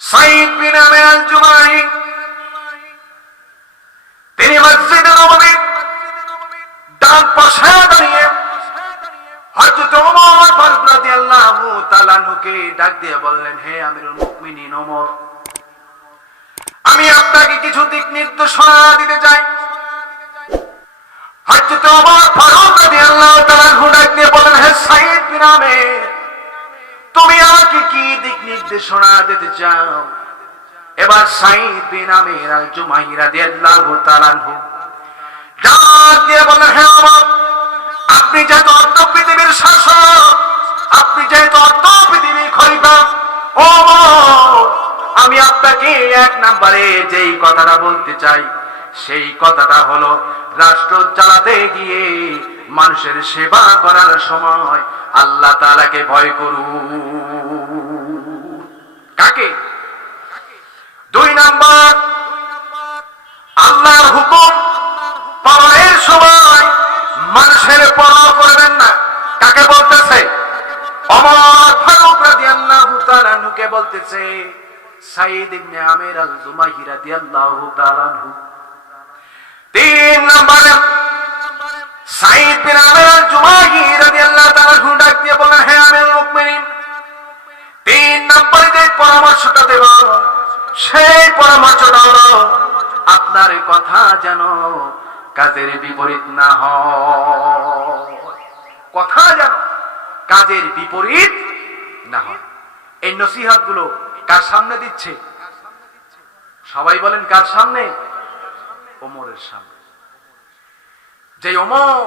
সাঈদ বিন আমির আল জুমাহি তিনি মসজিদে নববীর ডান পাশে দাঁড়িয়ে হযরত ওমর ফারুক রাদিয়াল্লাহু তাআলা আনহুকে ডাক দিয়ে বললেন, হে আমিরুল মুমিনিন ওমর, আমি আপনাকে কিছু দিক নির্দেশনা দিতে চাই। হযরত ওমর ফারুক রাদিয়াল্লাহু তাআলা আনহু ডাক দিয়ে বলেন, হে সাঈদ বিন আমির, তুমি আমাকে কি দিক নির্দেশনা দিতে চাও? এবার সাঈদ বিন আমির আল জুমাহি রাদিয়াল্লাহু তাআলা আনহু ডাক দিয়ে বলেন, হে ওমর, আপনি যেহেতু অর্ধ পৃথিবীর শাসক, আপনি যেহেতু অর্ধ পৃথিবীর খলিফা, ওমর, আমি আপনাকে এক নম্বরে যেই কথাটা বলতে চাই সেই কথাটা হলো, রাষ্ট্র চালাতে গিয়ে মানুষের সেবা করার সময় আল্লাহ তাআলাকে ভয় করুন। কাকে? দুই নাম্বার, আল্লাহর হুকুম পালনের সময় মানুষের পরোয়া করবেন না। কাকে বলতেছে? ওমর ফারুক রাদিয়াল্লাহু তাআলা আনহুকে বলতেছে। সাঈদ ইবনে আমির আল জুমাহি রাদিয়াল্লাহু তাআলা আনহু। তিন নম্বরে সাঈদ বিন আমির আল জুমাহি রাদিয়াল্লাহু তাআলা আনহু ডাক দিয়ে বলেন, হে আমিরুল মুমিনিন, তিন নম্বরে যে পরামর্শটা দেব সেই পরামর্শটা হলো, আপনার কথা যেন কাজের বিপরীত না হয়। কথা যেন কাজের বিপরীত না হয়। এই নসিহত গুলো কার সামনে দিচ্ছে? সবাই বলেন কার সামনে? ওমরের সামনে। যে ওমর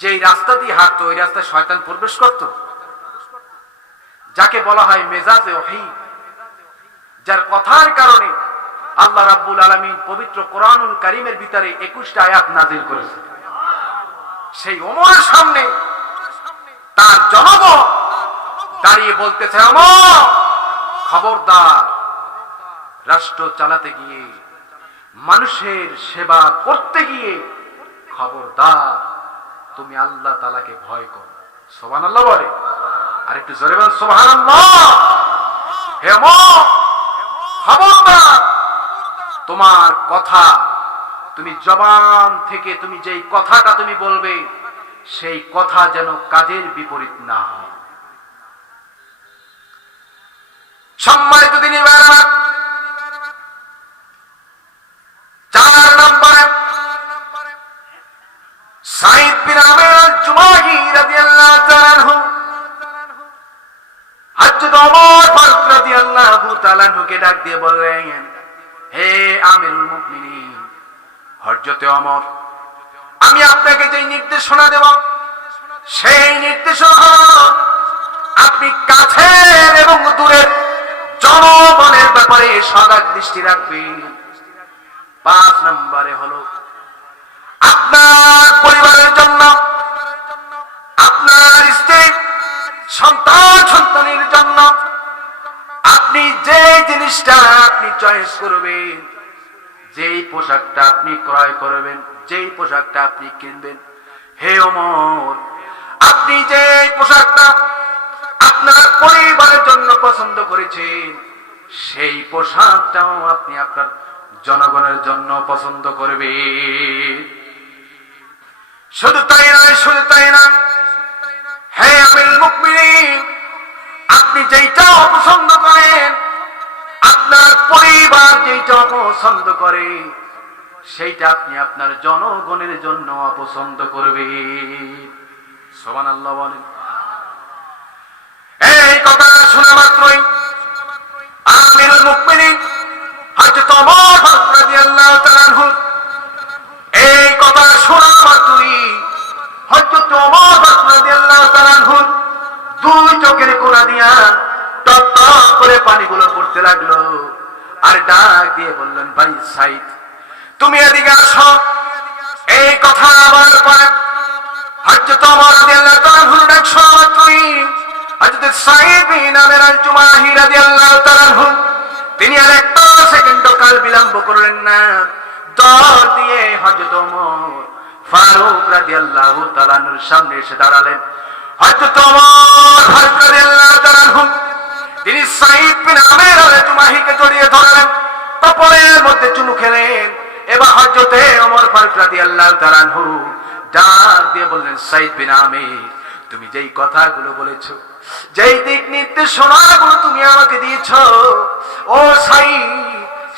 যেই রাস্তা দিয়ে হাঁটতো ওই রাস্তায় শয়তান প্রবেশ করত, যাকে বলা হয় মেজাজে ওহী, যার কথার কারণে আল্লাহ রাব্বুল আলামিন পবিত্র কোরআনুল কারীমের ভিতরে 21টা আয়াত নাযিল করেছে। সেই ওমরের সামনে তার জনগণ দাঁড়িয়ে বলতেছে, ওমর, খবরদার, রাষ্ট্র চালাতে গিয়ে মানুষের সেবা করতে গিয়ে খবরদার তুমি আল্লাহ তাআলাকে ভয় করো। সুবহানাল্লাহ বলে, আর একটু জোরে বলেন সুবহানাল্লাহ। হে ওমর, খবরদার, তোমার কথা, তুমি জবান থেকে তুমি যেই কথাটা তুমি বলবে সেই কথা যেন কাজের বিপরীত না হয়। সম্মানিত দিনী ভাইরা, চার নম্বরে সাঈদ বিন আমির আল জুমাহি রাদিয়াল্লাহু তাআলা আনহু হযরত ওমর ফারুক রাদিয়াল্লাহু তাআলা আনহুকে ডাক দিয়ে বললেন, হে আমিরুল মুমিনিন, হযরত ওমর, আমি আপনাকে যে নির্দেশনা দেব সেই নির্দেশনা হলো, আপনি কাছের এবং দূরের জনগণের ব্যাপারে সজাগ দৃষ্টি রাখবেন। 5 নম্বরে হলো, আপনার পরিবারের জন্য, আপনার স্ত্রী, সন্তানের জন্য আপনি যে জিনিসটা আপনি চয়েস করবেন, যেই পোশাকটা আপনি ক্রয় করবেন, যেই পোশাকটা আপনি কিনবেন, হে ওমর, আপনি যে পোশাকটা আপনার পরিবারের জন্য পছন্দ করেছেন সেই পোশাকটাও আপনি আপনার জনগণের জন্য পছন্দ করবেন। শুধু তাই নয়, হে আমিরুল মুমিনিন, আপনি যেইটা অপছন্দ করেন, আপনার পরিবার যেইটা অপছন্দ করে সেইটা আপনি আপনার জনগণের জন্য অপছন্দ করবেন। সুবহানাল্লাহ বলেন। এই কথা শোনা মাত্রই আমিরুল মুমিনিন হযরত ওমর ফারুক রাদিয়াল্লাহু তাআলা আনহু এই কথা শোনা মাত্রই হযরত ওমর ফারুক রাদিয়াল্লাহু তাআলা আনহু দুই চোখের কোণা দিয়া টপ টপ করে পানিগুলো পড়তে লাগলো, আর ডাক দিয়ে বললেন, ভাই সাঈদ, তুমি এদিকে আসো। এই কথা আবার পরে হযরত ওমর রাদিয়াল্লাহু তাআলা আনহু ডাক শোনা মাত্রই হযরত সাঈদ বিন আমির আল জুমাহি রাদিয়াল্লাহু তাআলা আনহু তিনি আর একটা সেকেন্ড কাল বিলম্ব করলেন না, দৌড় দিয়ে হযরত ওমর ফারুক রাদিয়াল্লাহু তাআলা আনহুর সামনে এসে দাঁড়ালেন। হযরত ওমর ফারুক রাদিয়াল্লাহু তাআলা আনহু তিনি সাঈদ বিন আমের আল-জুমাহিকে জড়িয়ে ধরলেন, কপালের মধ্যে চুমু খেলেন। এবার হযরতে ওমর ফারুক রাদিয়াল্লাহু তাআলা আনহু ডাক দিয়ে বললেন, সাঈদ বিন আমের, তুমি যেই কথাগুলো বলেছো, যেই দিক নির্দেশনাগুলো তুমি আমাকে দিয়েছো, ও সাঈদ,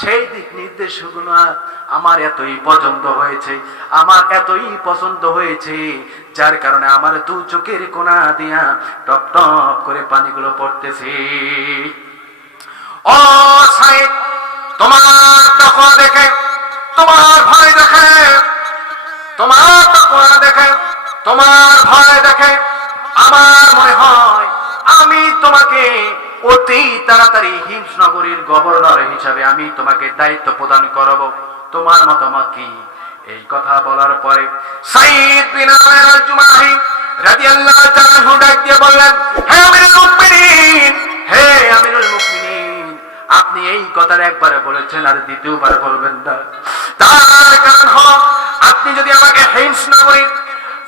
সেই দিক নির্দেশগুলো আমার এতই পছন্দ হয়েছে, আমার এতই পছন্দ হয়েছে, যার কারণে আমার দু চোখের কোণা দিয়া টপ টপ করে পানিগুলো পড়তেছে। ও সাঈদ, তোমার তাকওয়া দেখে, তোমার ভয় দেখে, তোমার তাকওয়া দেখে, তোমার ভয় দেখে আমার মনে হয় আমি তোমাকে অতি তাড়াতাড়ি হিমস নগরীর গভর্নর হিসাবে আমি তোমাকে দায়িত্ব প্রদান করব। তোমার মতামত কি? এই কথা বলার পরে সাঈদ বিন আমের আল-জুমাহি রাদিয়াল্লাহু তাআলা আনহু ডাক দিয়ে বললেন, হে আমিরুল মুমিনিন, হে আমিরুল মুমিনিন, আপনি এই কথাটা একবারে বলেছেন আর দ্বিতীয়বার বলবেন না। তার কারণ হলো, আপনি যদি আমাকে হিমস নগরীর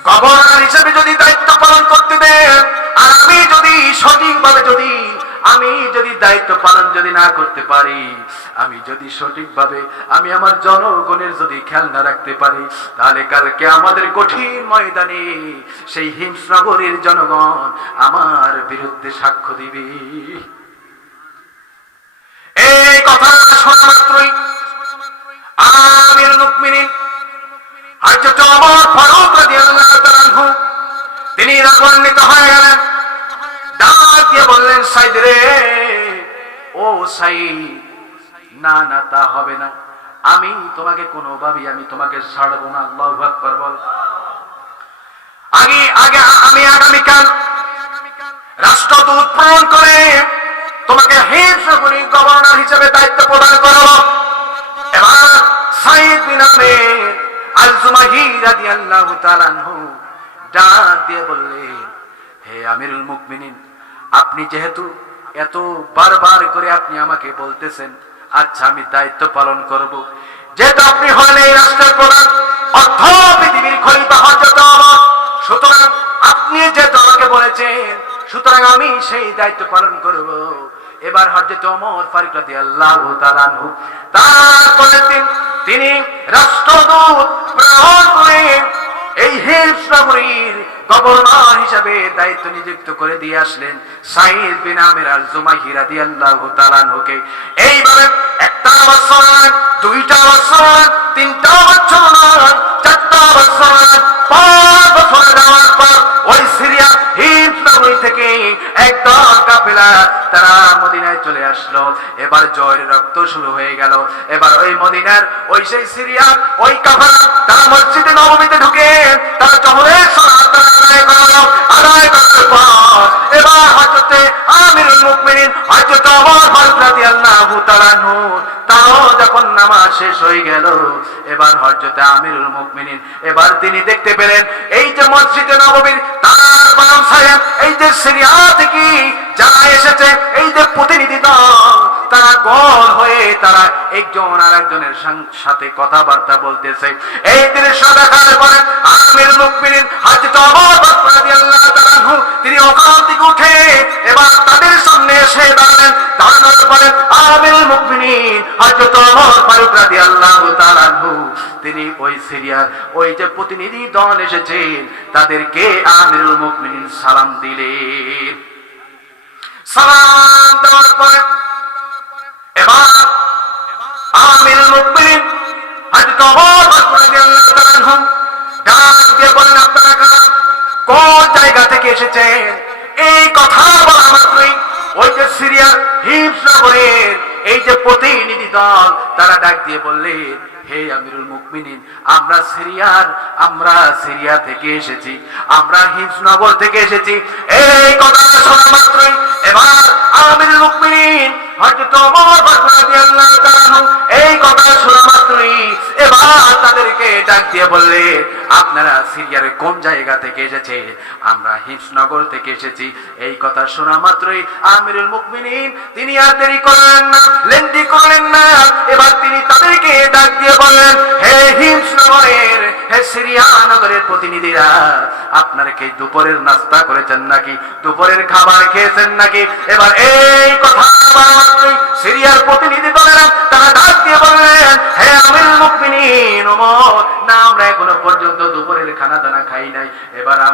গভর্নর হিসেবে যদি দায়িত্ব পালন করতে দেন, আর আমি যদি সঠিকভাবে আমি যদি দায়িত্ব পালন যদি না করতে পারি, আমি যদি সঠিকভাবে আমি আমার জনগণের যদি খেয়াল না রাখতে পারি, তাহলে কালকে আমাদের কঠিন ময়দানে সেই হিমসনগরের জনগণ আমার বিরুদ্ধে সাক্ষ্য দিবে। এই কথা শোনা মাত্রই আমিরুল মুমিনিন হযরত ওমর ফারুক রাদিয়াল্লাহু তাআলা আনহু তিনি রাগান্বিত হয়ে গেলেন। ডাক দিয়ে বললেন, সাঈদ রে, ও সাঈদ, না না, তা হবে না, আমি তোমাকে কোনোভাবেই আমি তোমাকে ছাড়বো না। আল্লাহু আকবার বল। আমি আগামীকাল রাষ্ট্রদূত প্রেরণ করে তোমাকে হিমস নগরীর গভর্নর হিসেবে দায়িত্ব প্রদান করব। এবার সাঈদ বিন আমের আল-জুমাহি রাদিয়াল্লাহু তাআলা আনহু ডাক দিয়ে বললেন, হে আমিরুল মুমিনিন, আপনি যেহেতু এত বারবার করে আপনি আমাকে বলতেছেন, আচ্ছা আমি দায়িত্ব পালন করব। যেহেতু আপনি হলেন এই রাষ্ট্রের প্রধান, অর্ধ পৃথিবীর খলিফা হযরত ওমর, সুতরাং আপনি যেহেতু আমাকে বলেছেন, সুতরাং আমি সেই দায়িত্ব পালন করব। এবার হযরত ওমর ফারুক রাদিয়াল্লাহু তাআলা আনহু তারপরে তিনি রাষ্ট্রদূত প্রেরণ করে এই হিমস নগরীর গভর্নর হিসেবে দায়িত্ব নিযুক্ত করে দিয়ে আসলেন সাঈদ বিন আমের আল-জুমাহি রাদিয়াল্লাহু তাআলা আনহুকে। এইভাবে একটা বছর, দুইটা বছর, তিনটা বছর, চারটা বছর, 5 বছর যাওয়ার পর ওই সিরিয়া হিমস নগরী থেকে একদল কাফেলা তারা মদিনায় চলে আসলো। এবার জয়ের রক্ত শুরু হয়ে গেল। এবার ওই মদিনার ওই সেই সিরিয়ার ওই কাফেলা তারা মসজিদে নববীতে ঢুকে তারা জোহরের সালাত আদায় করার পর এবার হযরতে আমিরুল মুমিনিন হযরত ওমর ফারুক রাদিয়াল্লাহু তাআলা আনহু তাও যখন নামাজ শেষ হয়ে গেল, এবার হযরতে আমিরুল মুমিনিন এবার তিনি দেখতে পেলেন এই যে মসজিদে নববীর তার বাম সাহেব, এই যে সিরিয়া থেকে যারা এসেছে, এই যে প্রতিনিধি দল, তারা গোল হয়ে তারা একজন আর একজনের সাথে কথাবার্তা বলতেছে। এই দৃশ্য দেখার পরে আমিরুল মুমিনিন হযরত ওমর ফারুক রাদিয়াল্লাহু তাআলা আনহু তিনি ওখান থেকে উঠে এবার তাদের সামনে এসে দাঁড়ালেন। দাঁড়ানোর পরে আমিরুল মুমিনিন হযরত ওমর ফারুক রাদিয়াল্লাহু তাআলা আনহু তিনি ওই সিরিয়ার ওই যে প্রতিনিধি দল এসেছেন তাদেরকে আমিরুল মুমিনিন সালাম দিলেন। সালাম দেওয়ার পরে এবার আমিরুল মুমিনিন হযরত ওমর ফারুক রাদিয়াল্লাহু তাআলা আনহু ডাক দিয়ে বলেন, আপনারা কোন জায়গা থেকে এসেছেন? এই কথা বলা মাত্রই ওই যে সিরিয়ার হিমস নগরের এই যে প্রতিনিধি দল তারা ডাক দিয়ে বললেন, হে আমিরুল মুমিনিন, আমরা সিরিয়া থেকে এসেছি, আমরা হিমস নগর থেকে এসেছি। এই কথা শোনা মাত্রই এবার আমিরুল মুমিনিন হযরত ওমর ফারুক রাদিয়াল্লাহু তাআলা আনহু এই কথা শোনা মাত্রই এবার তাদেরকে ডাক দিয়ে বললেন, আপনারা সিরিয়ার কোন জায়গা থেকে এসেছেন? আমরা হিমস নগর থেকে এসেছি। এই কথা শোনা মাত্রই আমিরুল মুমিনিন তিনি আর দেরি করলেন না, লেন্দি করলেন না, এবার তিনি তাদেরকে ডাক দিয়ে বললেন, হে হিমস নগরের হে সিরিয়া নগরের প্রতিনিধিরা, আপনারা কি দুপুরের নাস্তা করেছেন নাকি, দুপুরের খাবার খেয়েছেন নাকি? এবার এই কথা বলামাত্রই সিরিয়ার প্রতিনিধি দলেরা তারা ডাক দিয়ে বললেন, হে আমিরুল মুমিনিন ওমর, না আমরা এখনো পর্যন্ত দুপুরের খানা দানা খাই নাই। এবার